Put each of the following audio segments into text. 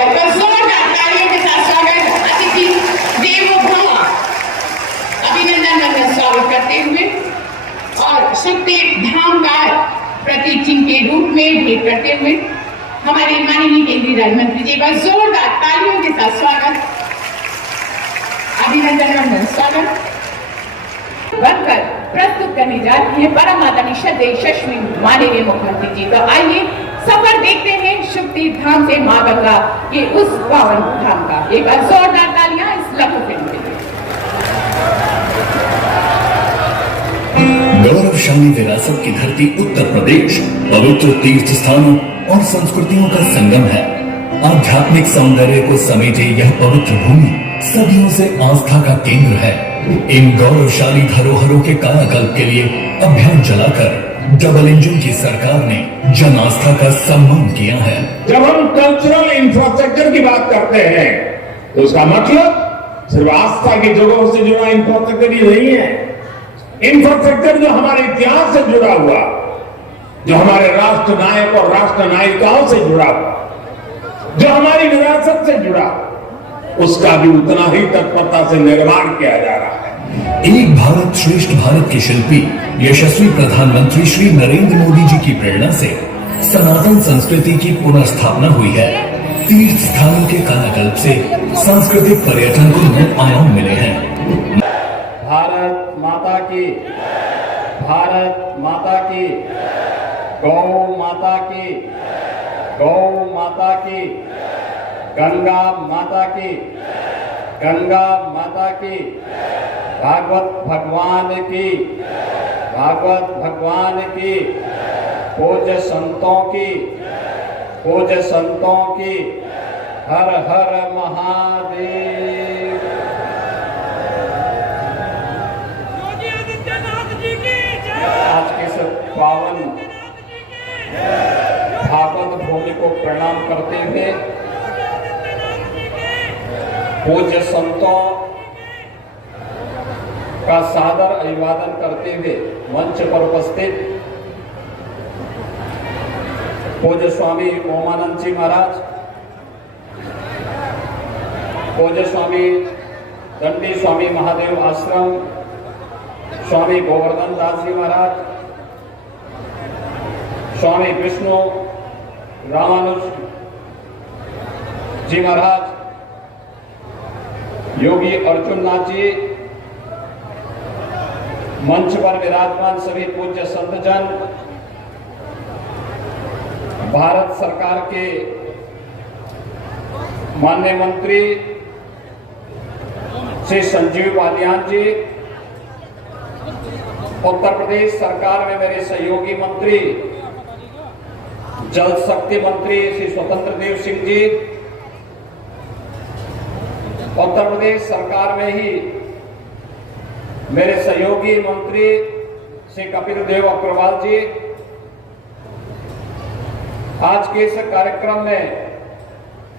स्वागत और जोरदार तालियों के साथ स्वागत अतिथि देवो भव अभिनंदन वंदन स्वागत करते हुए और शुभतीर्थ धाम का प्रतीक चिन्ह के रूप में भेंट करते हुए हमारे माननीय केंद्रीय राज्य मंत्री जी का जोरदार तालियों के साथ स्वागत अभिनंदन वंदन स्वागत बनकर प्रस्तुत करने जा रही है परम आदरणीय श्रद्धेय यशस्वी माननीय मुख्यमंत्री जी। तो आइए सफर देखते हैं शुभतीर्थ धाम से मां गंगा के उस पावन धाम का। एक बार जोरदार तालियां इस लघु फिल्म के लिए। गौरवशाली विरासत की धरती उत्तर प्रदेश पवित्र तीर्थ स्थानों और संस्कृतियों का संगम है। आध्यात्मिक सौंदर्य को समेटे यह पवित्र भूमि सदियों से आस्था का केंद्र है। इन गौरवशाली धरोहरों के कायाकल्प के लिए अभियान चलाकर डबल इंजन की सरकार ने जन आस्था का सम्मान किया है। जब हम कल्चरल इंफ्रास्ट्रक्चर की बात करते हैं तो उसका मतलब सिर्फ आस्था की जगहों से जुड़ा इंफ्रास्ट्रक्चर ही नहीं है। इंफ्रास्ट्रक्चर जो हमारे इतिहास से जुड़ा हुआ, जो हमारे राष्ट्र नायक और राष्ट्र नायिकाओं से जुड़ा हुआ, जो हमारी विरासत से जुड़ा, उसका भी उतना ही तत्परता से निर्माण किया जा रहा है। एक भारत श्रेष्ठ भारत के शिल्पी यशस्वी प्रधानमंत्री श्री नरेंद्र मोदी जी की प्रेरणा से सनातन संस्कृति की पुनर्स्थापना हुई है। तीर्थ स्थानों के कायाकल्प से सांस्कृतिक पर्यटन को नए आयाम मिले हैं। भारत माता की, भारत माता की, गौ माता की, गौ माता की, गंगा माता की, गंगा माता की, भागवत भगवान की, भागवत भगवान की, पूज्य संतों की, पूज्य संतों की, हर हर महादेव। आज के इस पावन भागवत भूमि को प्रणाम करते हुए पूज्य संतों का सादर अभिवादन करते हुए मंच पर उपस्थित पूज्य स्वामी ओमानंद जी महाराज, पूज्य स्वामी दंडी स्वामी महादेव आश्रम, स्वामी गोवर्धन दास जी महाराज, स्वामी विष्णु रामानुज जी महाराज, योगी अर्जुन नाथ जी, मंच पर विराजमान सभी पूज्य संतजन, भारत सरकार के माननीय मंत्री श्री संजीव बालियान जी, उत्तर प्रदेश सरकार में मेरे सहयोगी मंत्री जल शक्ति मंत्री श्री स्वतंत्र देव सिंह जी, उत्तर प्रदेश सरकार में ही मेरे सहयोगी मंत्री श्री कपिल देव अग्रवाल जी, आज के इस कार्यक्रम में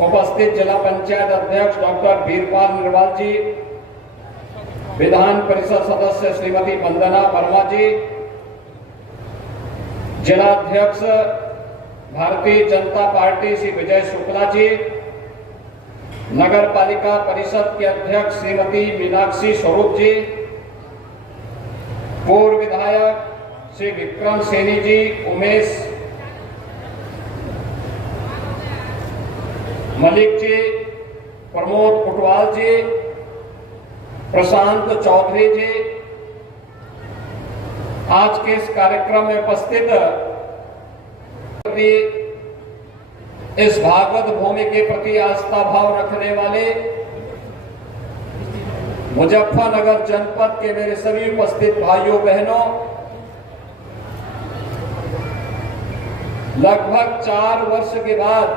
उपस्थित जिला पंचायत अध्यक्ष डॉक्टर वीरपाल निर्वाल जी, विधान परिषद सदस्य श्रीमती वंदना वर्मा जी, जिला अध्यक्ष भारतीय जनता पार्टी श्री विजय शुक्ला जी, नगर पालिका परिषद के अध्यक्ष श्रीमती मीनाक्षी स्वरूप जी, पूर्व विधायक श्री विक्रम सैनी जी, उमेश मलिक जी, प्रमोद कुटवाल जी, प्रशांत चौधरी जी, आज के इस कार्यक्रम में उपस्थित इस भागवत भूमि के प्रति आस्था भाव रखने वाले मुजफ्फरनगर जनपद के मेरे सभी उपस्थित भाइयों बहनों, लगभग 4 वर्ष के बाद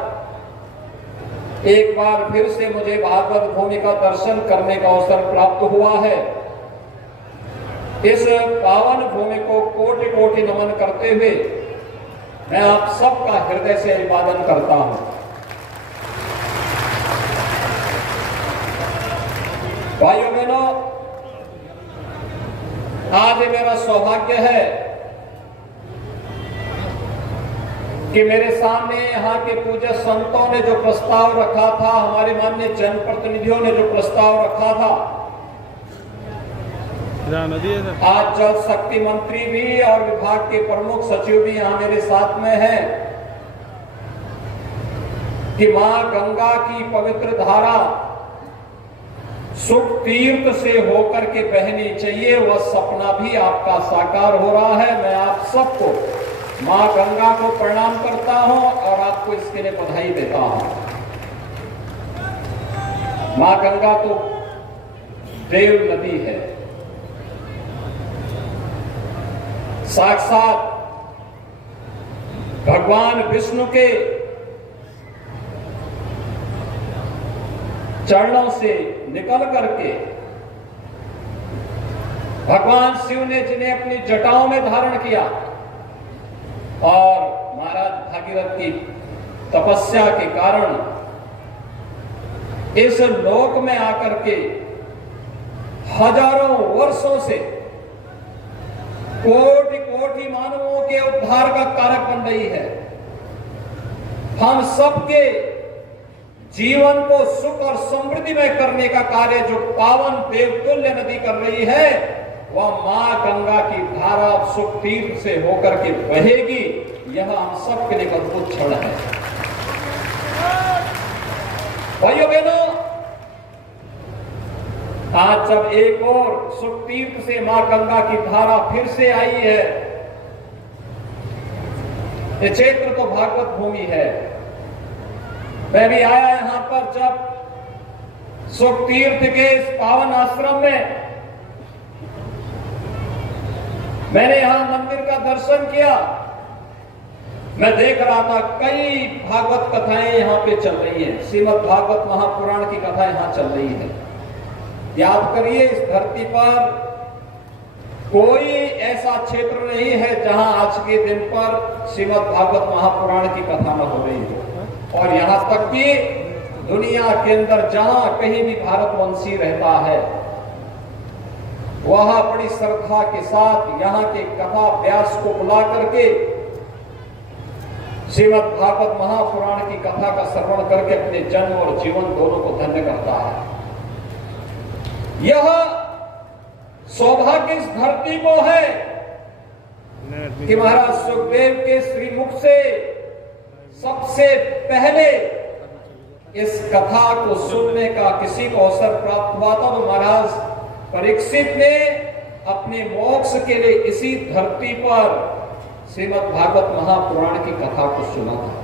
एक बार फिर से मुझे भागवत भूमि का दर्शन करने का अवसर प्राप्त हुआ है। इस पावन भूमि को कोटि कोटि नमन करते हुए मैं आप सबका हृदय से अभिवादन करता हूं। भाइयों बहनों, आज मेरा सौभाग्य है कि मेरे सामने यहाँ के पूज्य संतों ने जो प्रस्ताव रखा था, हमारे माननीय जनप्रतिनिधियों ने जो प्रस्ताव रखा था, आज जल शक्ति मंत्री भी और विभाग के प्रमुख सचिव भी यहाँ मेरे साथ में हैं कि मां गंगा की पवित्र धारा सुख तीर्थ से होकर के बहनी चाहिए। वह सपना भी आपका साकार हो रहा है। मैं आप सबको मां गंगा को प्रणाम करता हूं और आपको इसके लिए बधाई देता हूं। मां गंगा तो देव नदी है, साक्षात भगवान विष्णु के चरणों से निकल करके भगवान शिव ने जिन्हें अपनी जटाओं में धारण किया और महाराज भागीरथ की तपस्या के कारण इस लोक में आकर के हजारों वर्षों से कोटि कोटि मानवों के उद्धार का कारक बन रही है। हम सबके जीवन को सुख और समृद्धि में करने का कार्य जो पावन देवतुल्य नदी कर रही है, वह मां गंगा की धारा सुख तीर्थ से होकर के बहेगी। यह हम सबके लिए अद्भुत क्षण है। भाइयों बहनों, आज जब एक और सुख तीर्थ से मां गंगा की धारा फिर से आई है, ये क्षेत्र तो भागवत भूमि है। मैं भी आया यहां पर जब सुख तीर्थ के इस पावन आश्रम में मैंने यहां मंदिर का दर्शन किया। मैं देख रहा था कई भागवत कथाएं यहां पे चल रही हैं। श्रीमद् भागवत महापुराण की कथा यहां चल रही है। याद करिए, इस धरती पर कोई ऐसा क्षेत्र नहीं है जहां आज के दिन पर श्रीमद् भागवत महापुराण की कथा न हो रही हो। और यहां तक कि दुनिया के अंदर जहां कहीं भी भारतवंशी रहता है, वह बड़ी श्रद्धा के साथ यहां के कथा व्यास को बुला करके श्रीमद् भागवत महापुराण की कथा का श्रवण करके अपने जन्म और जीवन दोनों को धन्य करता है। यह सौभाग्य इस धरती को है कि महाराज सुखदेव के श्रीमुख से सबसे पहले इस कथा को सुनने का किसी को अवसर प्राप्त हुआ था। तो महाराज परीक्षित ने अपने मोक्ष के लिए इसी धरती पर श्रीमद् भागवत महापुराण की कथा को सुना था।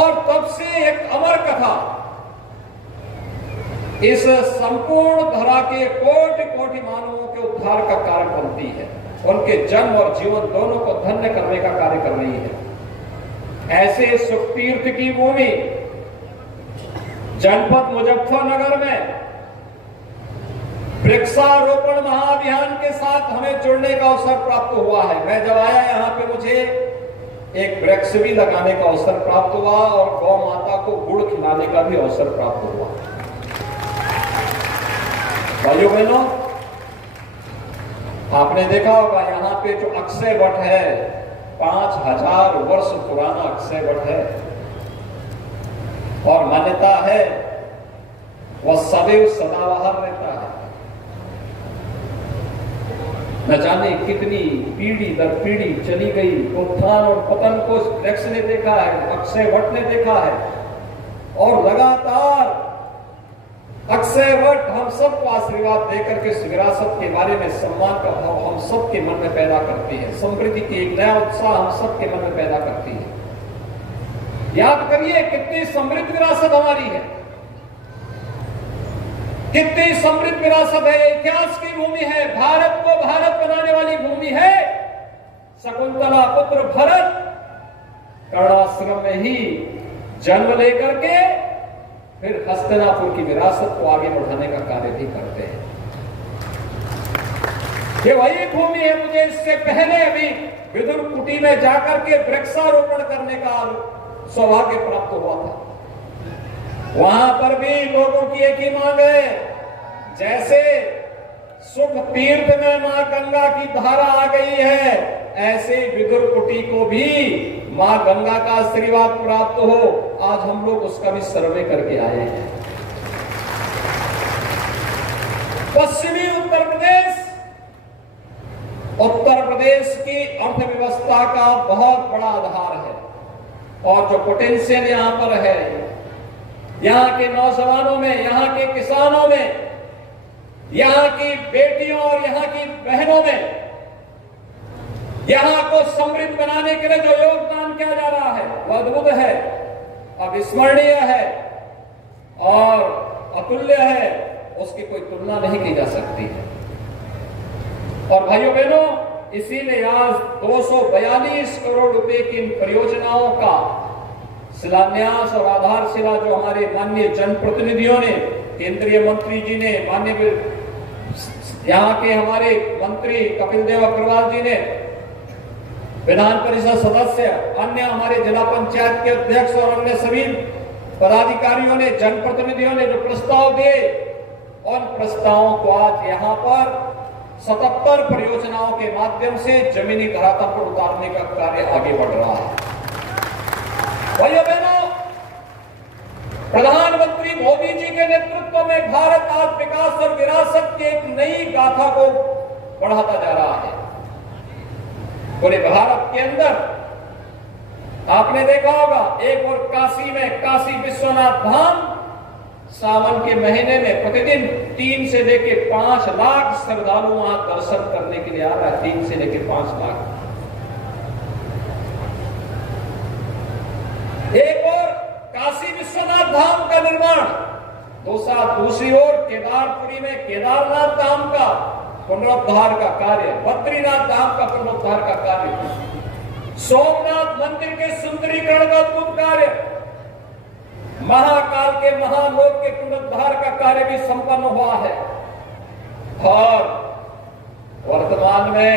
और तब से एक अमर कथा इस संपूर्ण धरा के कोटि कोटि मानवों के उद्धार का कारण बनती है। उनके जन्म और जीवन दोनों को धन्य करने का कार्य कर रही है। ऐसे सुख तीर्थ की भूमि जनपद मुजफ्फरनगर में वृक्षारोपण महाअभियान के साथ हमें जुड़ने का अवसर प्राप्त हुआ है। मैं जब आया यहाँ पे मुझे एक वृक्ष भी लगाने का अवसर प्राप्त हुआ और गौ माता को गुड़ खिलाने का भी अवसर प्राप्त हुआ। भाइयों बहनों, आपने देखा होगा यहाँ पे जो अक्षय वट है, 5000 वर्ष पुराना अक्षय वट है और मान्यता है वह सदैव सदाबहार रहता है। न जाने कितनी पीढ़ी दर पीढ़ी चली गई, उत्थान और पतन को वृक्ष ने देखा है, अक्षय वट ने देखा है और लगातार अक्षय वट हम सबको आशीर्वाद देकर के विरासत के बारे में सम्मान का भाव हम सबके मन में पैदा करती है। समृद्धि की एक नया उत्साह हम सबके मन में पैदा करती है। याद करिए कितनी समृद्ध विरासत हमारी है, कितनी समृद्ध विरासत है। इतिहास की भूमि है, भारत को भारत बनाने वाली भूमि है। शकुंतला पुत्र भरत कर्णाश्रम में ही जन्म लेकर के फिर हस्तिनापुर की विरासत को आगे बढ़ाने का कार्य भी करते हैं। ये वही भूमि है। मुझे इससे पहले अभी विदुर कुटी में जाकर के वृक्षारोपण करने का सौभाग्य प्राप्त हुआ था। वहां पर भी लोगों की एक ही मांग है, जैसे सुख तीर्थ में मां गंगा की धारा आ गई है, ऐसे विदुर कुटी को भी मां गंगा का आशीर्वाद प्राप्त हो। आज हम लोग उसका भी सर्वे करके आए हैं। पश्चिमी उत्तर प्रदेश की अर्थव्यवस्था का बहुत बड़ा आधार है और जो पोटेंशियल यहां पर है, यहां के नौजवानों में, यहां के किसानों में, यहां की बेटियों और यहां की बहनों में, यहां को समृद्ध बनाने के लिए जो योगदान किया जा रहा है वह अद्भुत है, अविस्मरणीय है और अतुल्य है। उसकी कोई तुलना नहीं की जा सकती है। और भाइयों बहनों, इसीलिए आज 242 करोड़ रुपए की इन परियोजनाओं का शिलान्यास और आधारशिला जो हमारे माननीय जनप्रतिनिधियों ने, केंद्रीय मंत्री जी ने, माननीय यहाँ के हमारे मंत्री कपिल देव अग्रवाल जी ने, विधान परिषद सदस्य, अन्य हमारे जिला पंचायत के अध्यक्ष और अन्य सभी पदाधिकारियों ने, जनप्रतिनिधियों ने जो प्रस्ताव दिए, उन प्रस्तावों को आज यहाँ पर 77 परियोजनाओं के माध्यम से जमीनी धरातल पर उतारने का कार्य आगे बढ़ रहा है। भाइयों बहनों, प्रधानमंत्री मोदी जी के नेतृत्व में भारत आज विकास और विरासत की एक नई गाथा को बढ़ाता जा रहा है। पूरे भारत के अंदर आपने देखा होगा, एक और काशी में काशी विश्वनाथ धाम सावन के महीने में प्रतिदिन 3 से लेकर 5 लाख श्रद्धालु वहां दर्शन करने के लिए आ रहा है। 3 से लेकर 5 लाख। एक और काशी विश्वनाथ धाम का निर्माण, दूसरी ओर केदारपुरी में केदारनाथ धाम का पुनरुद्धार का कार्य, बद्रीनाथ धाम का पुनरुद्धार का कार्य, सोमनाथ मंदिर के सुंदरीकरण का अद्भुत कार्य, महाकाल के महालोक के पुनरुद्धार का कार्य भी संपन्न हुआ है। और वर्तमान में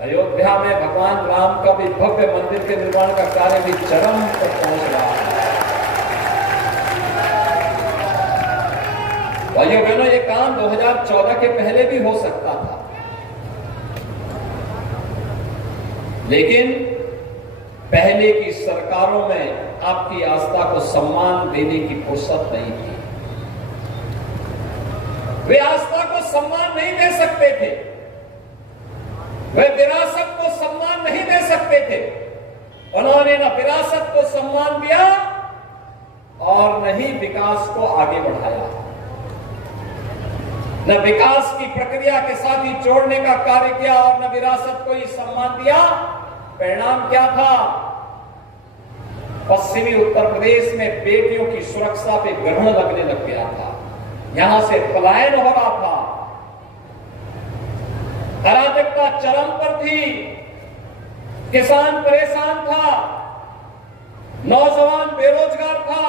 अयोध्या में भगवान राम का भी भव्य मंदिर के निर्माण का कार्य भी चरम पर पहुंच रहा है। भाइयों बहनों, ये काम 2014 के पहले भी हो सकता था, लेकिन पहले की सरकारों में आपकी आस्था को सम्मान देने की फुर्सत नहीं थी। वे आस्था को सम्मान नहीं दे सकते थे, वे विरासत को सम्मान नहीं दे सकते थे। उन्होंने न विरासत को सम्मान दिया और न ही विकास को आगे बढ़ाया, न विकास की प्रक्रिया के साथ ही जोड़ने का कार्य किया और न विरासत को ही सम्मान दिया। परिणाम क्या था? पश्चिमी उत्तर प्रदेश में बेटियों की सुरक्षा पे ग्रहण लगने लग गया था, यहां से पलायन हो रहा था, अराजकता चरम पर थी, किसान परेशान था, नौजवान बेरोजगार था,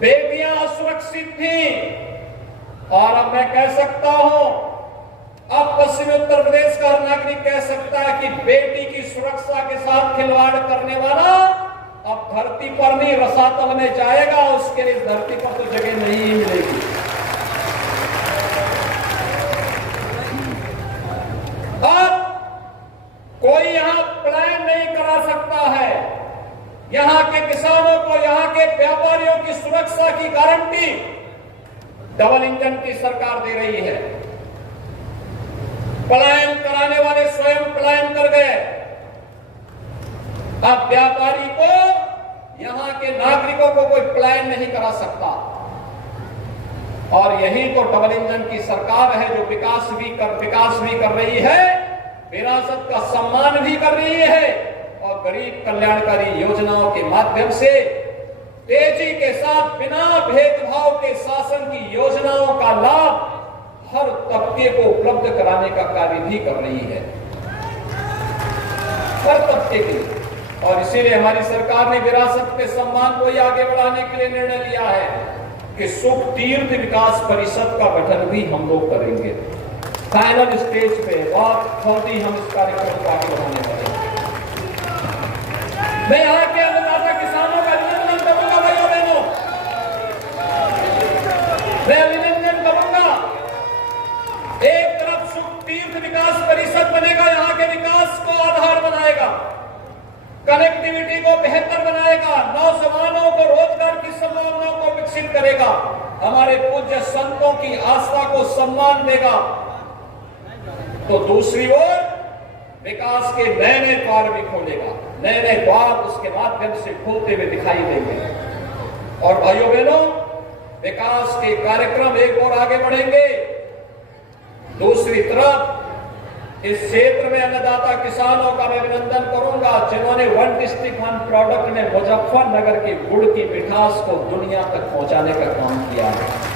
बेटियां असुरक्षित थी। और अब मैं कह सकता हूं, अब पश्चिमी उत्तर प्रदेश का हर नागरिक कह सकता है कि बेटी की सुरक्षा के साथ खिलवाड़ करने वाला अब धरती पर नहीं रसातल में जाएगा, उसके लिए धरती पर तो जगह नहीं मिलेगी। अब कोई यहां प्लान नहीं करा सकता है। यहां के किसानों को, यहां के व्यापारियों की सुरक्षा की गारंटी डबल इंजन की सरकार दे रही है। पलायन कराने वाले स्वयं पलायन कर गए। अब व्यापारी को, यहां के नागरिकों को कोई पलायन नहीं करा सकता। और यही तो डबल इंजन की सरकार है जो विकास भी कर रही है, विरासत का सम्मान भी कर रही है और गरीब कल्याणकारी योजनाओं के माध्यम से तेजी के साथ बिना भेदभाव के शासन की योजनाओं का लाभ हर तबके को उपलब्ध कराने का कार्य भी कर रही है, हर तबके के लिए। और इसीलिए हमारी सरकार ने विरासत के सम्मान को ही आगे बढ़ाने के लिए निर्णय लिया है कि सुख तीर्थ विकास परिषद का गठन भी हम लोग करेंगे। फाइनल स्टेज पे बहुत जल्दी हम इस कार्यक्रम को आगे बढ़ाने करेंगे। मैं यहाँ के अन्नदाता किसानों का अभिनंदन करूंगा। भाइयों बहनों, मैं अभिनंदन करूंगा। एक तरफ सुख तीर्थ विकास परिषद बनेगा, यहाँ के विकास विकसित करेगा, हमारे पूज्य संतों की आस्था को सम्मान देगा, तो दूसरी ओर विकास के नए नए द्वार भी खोलेगा। नए नए द्वार उसके माध्यम से खुलते हुए दिखाई देंगे। और भाइयों बहनों, विकास के कार्यक्रम एक और आगे बढ़ेंगे। दूसरी तरफ इस क्षेत्र में अन्नदाता किसानों का मैं अभिनंदन करूंगा, जिन्होंने वन डिस्ट्रिक्ट वन प्रोडक्ट में मुजफ्फरनगर के गुड़ की मिठास को दुनिया तक पहुंचाने का काम किया है।